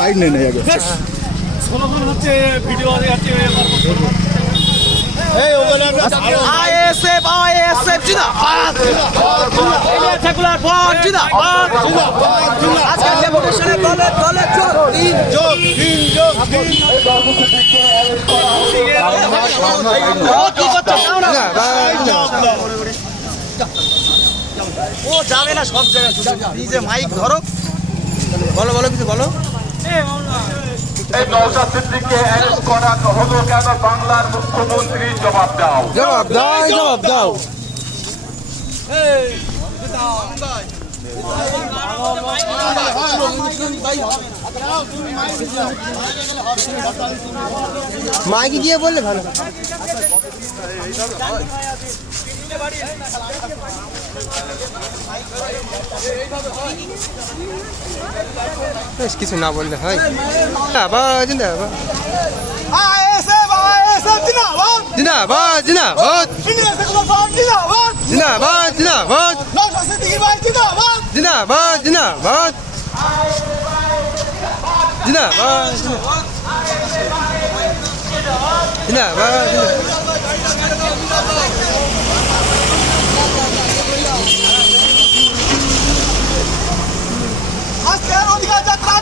Bike নেই নেই আগে হচ্ছে ভিডিও আছে আইএসএফ আইএসএফ জিন্দাবাদ সেকুলার ফ্রন্ট জিন্দাবাদ আজকে ডেপুটেশনে দলে দলে যোগ দিন ও যাবে না সব জায়গায় নিজে মাইক ধরো বলো বলো কিছু বলো এই নওশাদ সিদ্দিককে অ্যারেস্ট করা হলো কেন বাংলার মুখ্যমন্ত্রী জবাব দাও জবাব দাও জবাব দাও মাইকে গিয়ে বললে ভালো কিছু না বললে হয় জিন্দাবাদ জিন্দাবাদ জিন্দাবাদ জিন্দাবাদ জিন্দাবাদ জিন্দাবাদ জিন্দাবাদ জিন্দাবাদ জিন্দাবাদ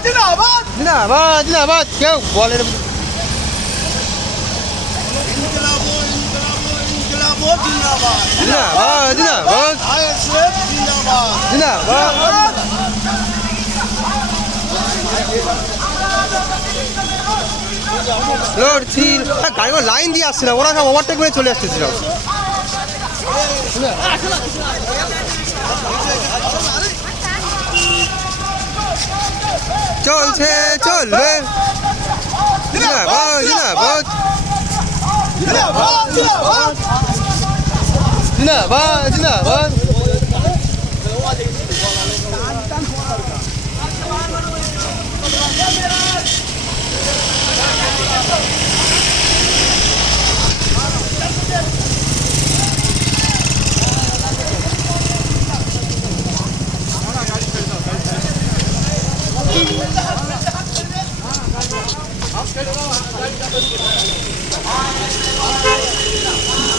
জিন্দাবাদ জিন্দাবাদ জিন্দাবাদ কেউ বলে জিন্দাবাদ জিন্দাবাদ জিন্দাবাদ লড়ছি গাড়িগুলো লাইন দিয়ে আসছে না ওরা সব ওভারটেক করে চলে আসতেছিল চলছে চলবে জিন্দাবাদ জিন্দাবাদ জিন্দাবাদ জিন্দাবাদ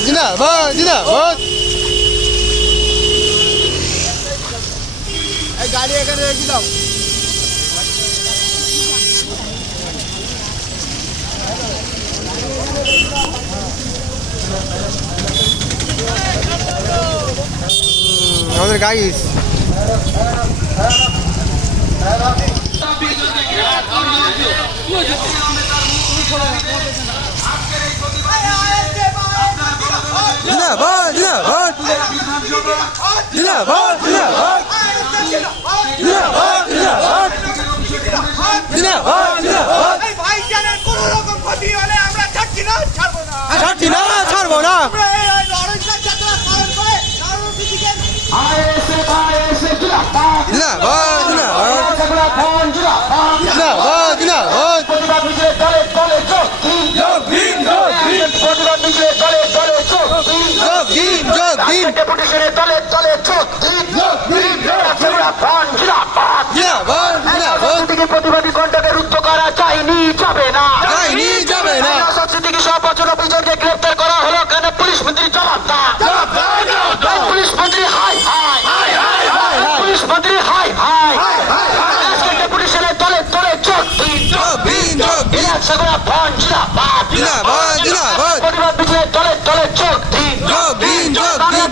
জিন্দাবাদ জিন্দাবাদ এই গাড়ি এখানে রেখে দাও আমাদের গাইস জিন্দাবাদ জিন্দাবাদ জিন্দাবাদ জিন্দাবাদ জিন্দাবাদ জিন্দাবাদ জিন্দাবাদ জিন্দাবাদ এই ভাইজানের কোনো রকম ক্ষতি হলে আমরা ছাড়ছি না ছাড়বো না ছাড়ছি না ছাড়বো না জিন্দাবাদ জিন্দাবাদ জিন্দাবাদ জিন্দাবাদ ডেপুটেশনে দলে দলে যোগ দিন প্রতিবাদী কণ্ঠকে রুদ্ধ করা যায়নি যাবে না সব বছর অভিযোগকে গ্রেপ্তার করা হলো কেন পুলিশ মন্ত্রী জবাব দাও পুলিশ মন্ত্রী হাই হাই পুলিশ মন্ত্রী হাই হাই ডেপুটেশনে দলে দলে যোগ দিন প্রতিবাদ মিছিলে দলে দলে যোগ দিন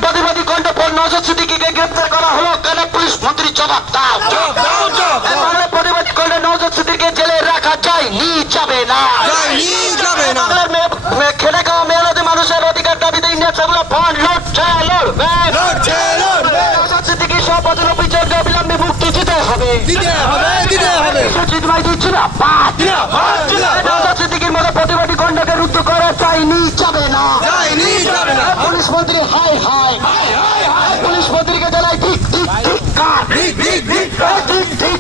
প্রতিবাদী কণ্ঠ নওশাদ সিদ্দিকীকে গ্রেপ্তার করা হলো কেন পুলিশ মন্ত্রী জবাব দাও প্রতিবাদী কণ্ঠ নওশাদ সিদ্দিকীকে জেলে রাখা যায়নি যাবে না খেলে খাওয়া মেহনতি মানুষের অধিকার দাবিতে ইন্ডিয়া সেকুলার ফ্রন্ট লড়বে নওশাদ সিদ্দিকী সব বছর অভিযোগে অবিলম্বে মুক্তি দিতে হবে নওশাদ সিদ্দিকীর মতো প্রতিবাদী কণ্ঠকে রুদ্ধ করা যায়নি যাবে না পুলিশ মন্ত্রী হাই হাই পুলিশ মন্ত্রীকে জানাই ঠিক ঠিক ঠিক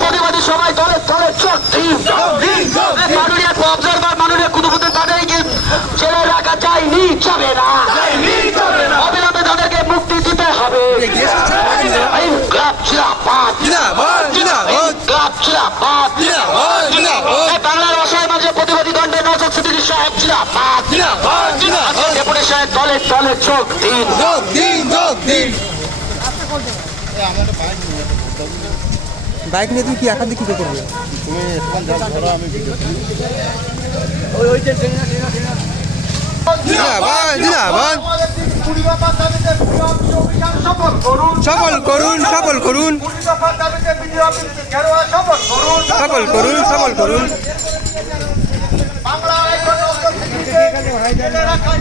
প্রতিবাদী সবাই দলে দলে চোখ মাননীয় অবজারভার মাননীয় কুতুবুদ্দিন তাদেরকে জেলে রাখা যায়নি যাবে না অবিলম্বে তাদেরকে মুক্তি দিতে হবে ইনকলাব জিন্দাবাদ জিন্দাবাদ, জিন্দাবাদ। ইনকলাব জিন্দাবাদ জিন্দাবাদ, জিন্দাবাদ। এই বাংলার ভাষায় মাঝে প্রতিবাদী কণ্ঠে নওশাদ সিদ্দিকী সাহেব জিন্দাবাদ জিন্দাবাদ, জিন্দাবাদ। ডেপুটি সাহেব দলে দলে যোগ দিন যোগ দিন, যোগ দিন। বাইক নিয়ে তুমি কি একা দিয়ে কি করবে? জিন্দাবাদ, জিন্দাবাদ। সফল করুন, সফল করুন, সফল করুন, সফল করুন।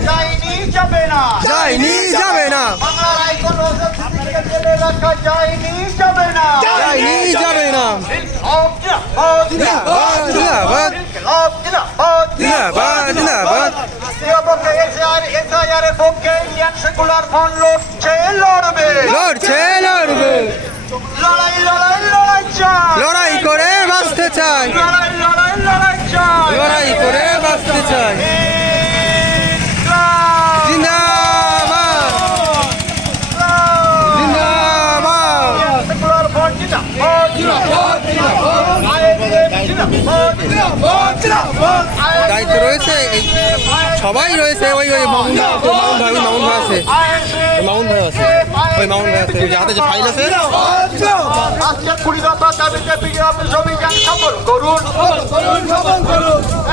যায়নি যাবে না যায়নি, যাবে না। বাংলার আইকন নওশাদ সিদ্দিকীকে জেলে রাখা যায়নি যাবে না যায়নি, যাবে না। ইনকলাব জিন্দাবাদ, জিন্দাবাদ, জিন্দাবাদ। ইনকলাব জিন্দাবাদ, জিন্দাবাদ, জিন্দাবাদ। পক্ষে এসআইআর এর পক্ষে ইন্ডিয়ান সেকুলার ফ্রন্ট লড়ছে লড়বে লড়ছে, লড়বে। লড়াই লড়াই লড়াই চাই লড়াই করে বাঁচতে চাই, লড়াই লড়াই লড়াই চাই লড়াই করে বাঁচতে চাই। ইনকলাব জিন্দাবাদ, জিন্দাবাদ। সেকুলার ফ্রন্ট জিন্দাবাদ জিন্দাবাদ জিন্দাবাদ জিন্দাবাদ দায়িত্ব রয়েছে সবাই রয়েছে। ওই ওই মামুন ভাই, মামুন ভাই আছে, মামুন ভাই আছে, ওই মামুন ভাই আছে, ওই যে হাতে যে ফাইল আছে। আজকে 20 দফা দাবিতে বিডিও অফিস অভিযান সফল করুন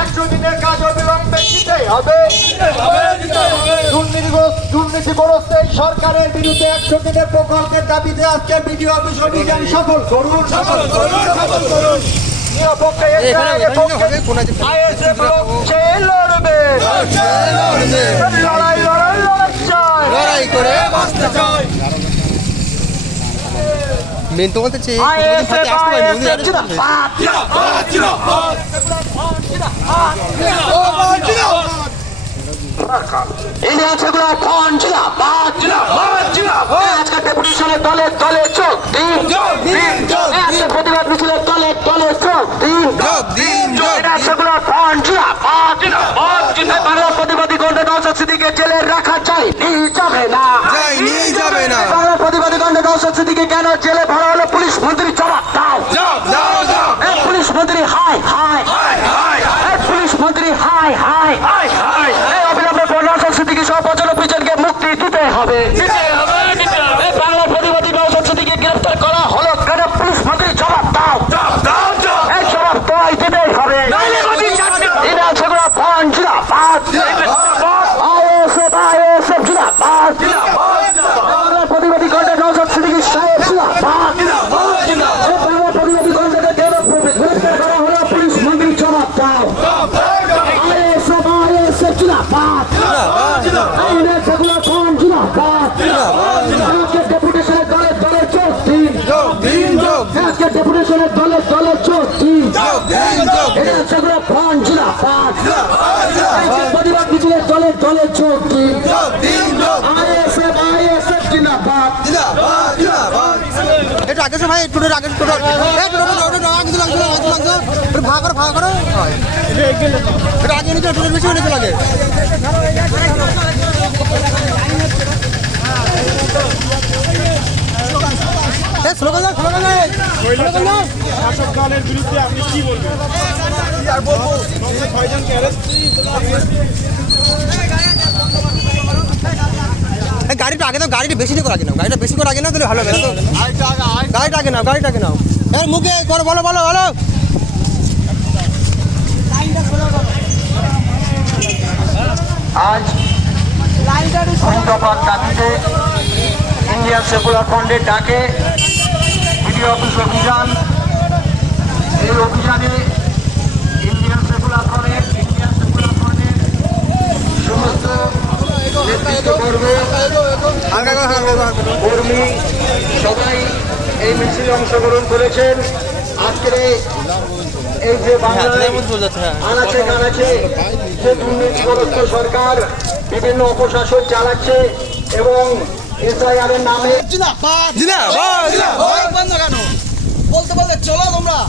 100 দিনের কাজ অবিলম্বে দিতেই হবে দুর্নীতিগ্রস্ত এই সরকারের বিরুদ্ধে 100 দিনের প্রকল্পের দাবিতে আজকে বিডিও অফিস অভিযান সফল করুন নিরপেক্ষ এখানে হবে কোন আছে ISF লড়ছে লড়বে লড়বে, লড়াই লড়াই লড়াই চাই লড়াই করে বাঁচতে চাই। মেন তো বলতে চাই তোমাদের সাথে আসতে পারি উনি আরে ইন্ডিয়ান সেকুলার ফ্রন্ট জিন্দাবাদ আজকে ডেপুটেশনের দলে দলে যোগ দিন আজকে প্রতিবাদ মিছিলের দলে দলে যোগ দিন যোগ দিন, যোগ ইন্ডিয়ান দিন। সেকুলার ফ্রন্ট জিন্দাবাদ বাংলা প্রতিবাদী কণ্ঠে নওশাদ সিদ্দিকীকে জেলে রাখা যায়নি যাবে না যায়নি, যাবে না। বাংলা প্রতিবাদী কণ্ঠে নওশাদ সিদ্দিকীকে কেন জেলে ভরা হলো পুলিশ মন্ত্রী জবাব দাও জবাব দাও, জবাব এই পুলিশ মন্ত্রী হাই হাই এই পুলিশ মন্ত্রী হাই হাই এই অবিলম্বে নওশাদ সিদ্দিকী সহ 95 জনকে মুক্তি দিতে হবে এই বাংলা প্রতিবাদী নওশাদ সিদ্দিকীকে গ্রেফতার করা হলো কেন পুলিশ মন্ত্রী জবাব দাও এই জবাব দেওয়াই দিতেই হবে ইন্ডিয়ান সেকুলার ফ্রন্ট জিন্দাবাদ ISF জিন্দাবাদ বাংলা প্রতিবাদী কণ্ঠে নওশাদ সিদ্দিকী সাহেব জিন্দাবাদ এই বাংলা প্রতিবাদী কণ্ঠকে কেন গ্রেফতার করা হলো পুলিশ মন্ত্রী জবাব দাও ISF জিন্দাবাদ ইন্ডিয়ান সেকুলার ফ্রন্ট জিন্দাবাদ আজকে ডেপুটেশনের দলে দলে যোগ দিন যোগ দিন, যোগ দিন। আজকে ডেপুটেশনের দলে দলে যোগ দিন যোগ দিন, যোগ দিন। ইন্ডিয়ান সেকুলার ফ্রন্ট জিন্দাবাদ প্রতিবাদ মিছিলের দলে দলে যোগ দিন যোগ দিন, যোগ দিন। ISF জিন্দাবাদ জিন্দাবাদ, জিন্দাবাদ। একটু আগে ভাই, একটু আগে, একটু আগে একটু ভাগ করো, ভাগ করো। একটু আগে নিচে, একটু বেশি নিচে লাগে। স্লোগান দাও, স্লোগান দাও, স্লোগান দাও। শাসক দলের বিরুদ্ধে আপনি কি বলবেন? এই গাড়িটা আগে দাও, গাড়িটা বেশি করে আগে নাও, গাড়িটা বেশি করে আগে নাও, তাহলে ভালো হবে না তো। গাড়িটা আগে নাও, গাড়িটা আগে নাও। এর মুখে করো, বলো, বলো, বলো। আজ 20 দফার দাবিতে ইন্ডিয়ান সেকুলার ফ্রন্টের ডাকে বিডিও অফিস অভিযান এই অভিযানে ইন্ডিয়ান সেকুলার ফ্রন্টের সমস্ত নেতৃত্ববর্গ হালকা করো, হালকা করো, হালকা করো। কর্মী সবাই এই মিছিলে অংশগ্রহণ করেছেন আজকের এই যে বাংলায় আনাচে কানাচে যে দুর্নীতিগ্রস্ত সরকার বিভিন্ন অপশাসন চালাচ্ছে এবং এসআইআর এর নামে জিন্দাবাদ, জিন্দাবাদ। মাইক বন্ধ কেন? বলতে বলতে চলো তোমরা,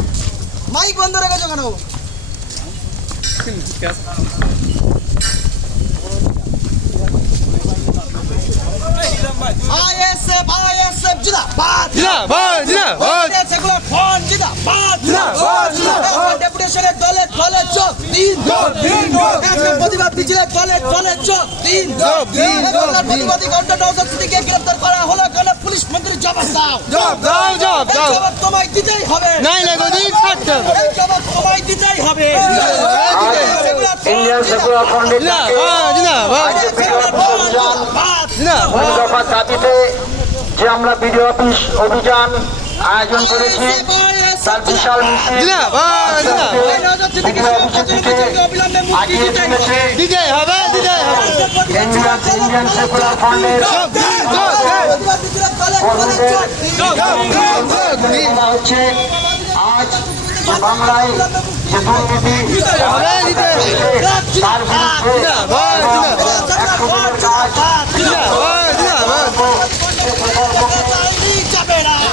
মাইক বন্ধ রেখেছো কেন? ISF জিন্দাবাদ, জিন্দাবাদ, দিন আজকে প্রতিবাদ মিছিলে চলে চোখ দিন বাংলার প্রতিবাদী ঘন্টা নওশাদ সিদ্দিকীকে গ্রেফতার করা হলো কেন পুলিশ মন্ত্রী জবাব দাও জবাব তোমায় দিতেই হবে নাই না গদি ছাড়তে হবে এই জবাব তোমায় দিতেই হবে ইন্ডিয়ান সেকুলার ফ্রন্টের ডাকে তিন দফা দাবিতে যে আমরা বিডিও অফিস অভিযান আয়োজন করেছি তার বিশাল মিছিল বিডিও অফিসের দিকে আগিয়ে চলেছে দিতে হবে ইন্ডিয়ান সেকুলার ফ্রন্টের কর্মীদের বলা হচ্ছে আজ যে বাংলায় যে দুর্নীতি তার বিরুদ্ধে 100 দিনের কাজ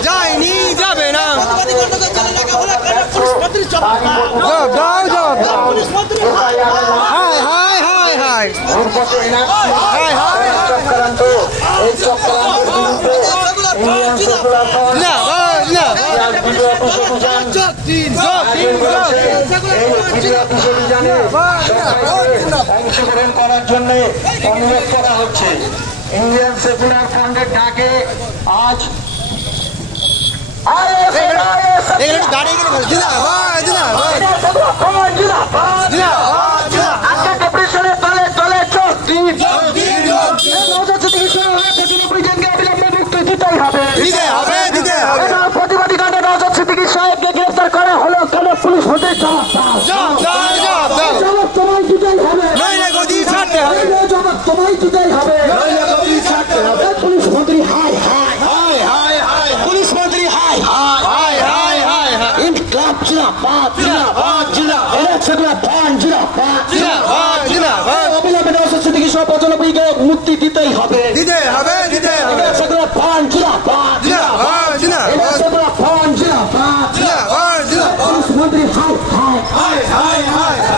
যায়নি যাবে না হাই হাই হাই হাই চক্রান্ত এই চক্রান্তের বিরুদ্ধে ইন্ডিয়ান সেকুলার ফ্রন্ট আজ বিডিও অফিস অভিযান আয়োজন করেছে। এই বিডিও অফিস অভিযানে অংশগ্রহণ করার জন্য অনুরোধ করা হচ্ছে। ইন্ডিয়ান সেকুলার ফ্রন্টের ডাকে আজ দাঁড়িয়ে গেলে প্রতিবাদী কাণ্ডে নওশাদ সিদ্দিকী সাহেবকে গ্রেফতার করা হলো কেন পুলিশ হতে জবাব তোমায় দিতেই হবে জবাব তোমায় দিতেই হবে পুলিশ মন্ত্রী হাই পুলিশ মন্ত্রী হাই ইনকলাব জিন্দাবাদ সেগুলা পান জিন্দাবাদ অবিলম্বে নওশাদ সিদ্দিকী সহ 95 কে মুক্তি দিতেই হবে সেগুলা পান জিন্দাবাদ সেগুলা পান জিন্দাবাদ পুলিশ মন্ত্রী হাই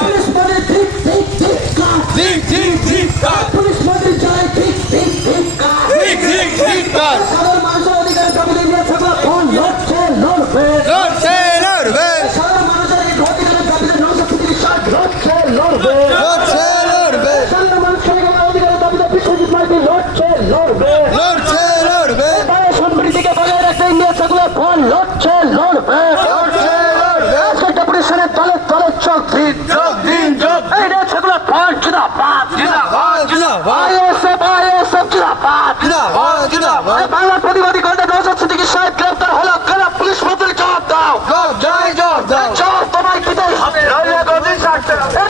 পুলিশ মন্ত্রী ঠিক পুলিশ মন্ত্রী জয় ঠিক সাধারণ মানুষের অধিকার দাবিতে নিয়ে সেগুলা পান লড়বে সাধারণ মানুষের অধিকারের দাবিতে নওশাদ সিদ্দিকী সাহেব লড়বে সাধারণ মানুষের অধিকারের দাবিতে বিশ্বজিৎ মাইতি লড়বে সম্প্রীতিকে বজায় রাখতে ইন্ডিয়া সেকুলার ফ্রন্ট লড়বে আজকে ডেপুটেশনের তলে চোখ দিন এই রে সেকুলার ফ্রন্ট জিন্দাবাদ ISF জিন্দাবাদ বাংলার প্রতিবাদী ঘন্টা নওশাদ সিদ্দিকী সাহেব গ্রেফতার হলো কেন পুলিশ মন্ত্রী জবাব দাও জবাব তোমায় দিতেই হবে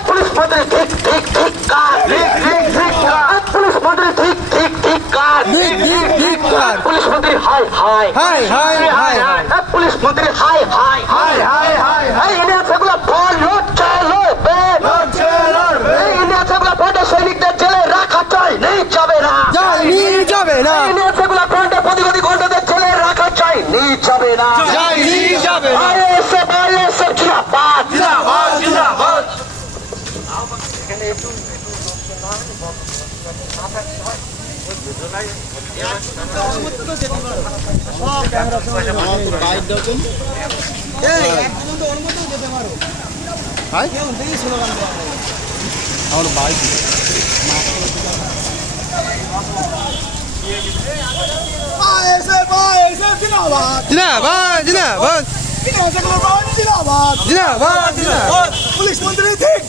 পুলিশ মন্ত্রী ঠিক কাজ পুলিশ মন্ত্রী ঠিক কাজ পুলিশ মন্ত্রী হাই পুলিশ মন্ত্রী হাই ইন্ডিয়া সেগুলো বল লড়বে ইন্ডিয়া সেগুলো ফ্রন্টে সৈনিকদের জেলে রাখা চাই নেই যাবে না ইন্ডিয়া সেগুলো ফ্রন্টে প্রতিবাদী ঘন্টাদের জেলে রাখা চাই নেই যাবে না ISF জিন্দাবাদ জিন্দাবাদ পুলিশ মন্ত্রী ঠিক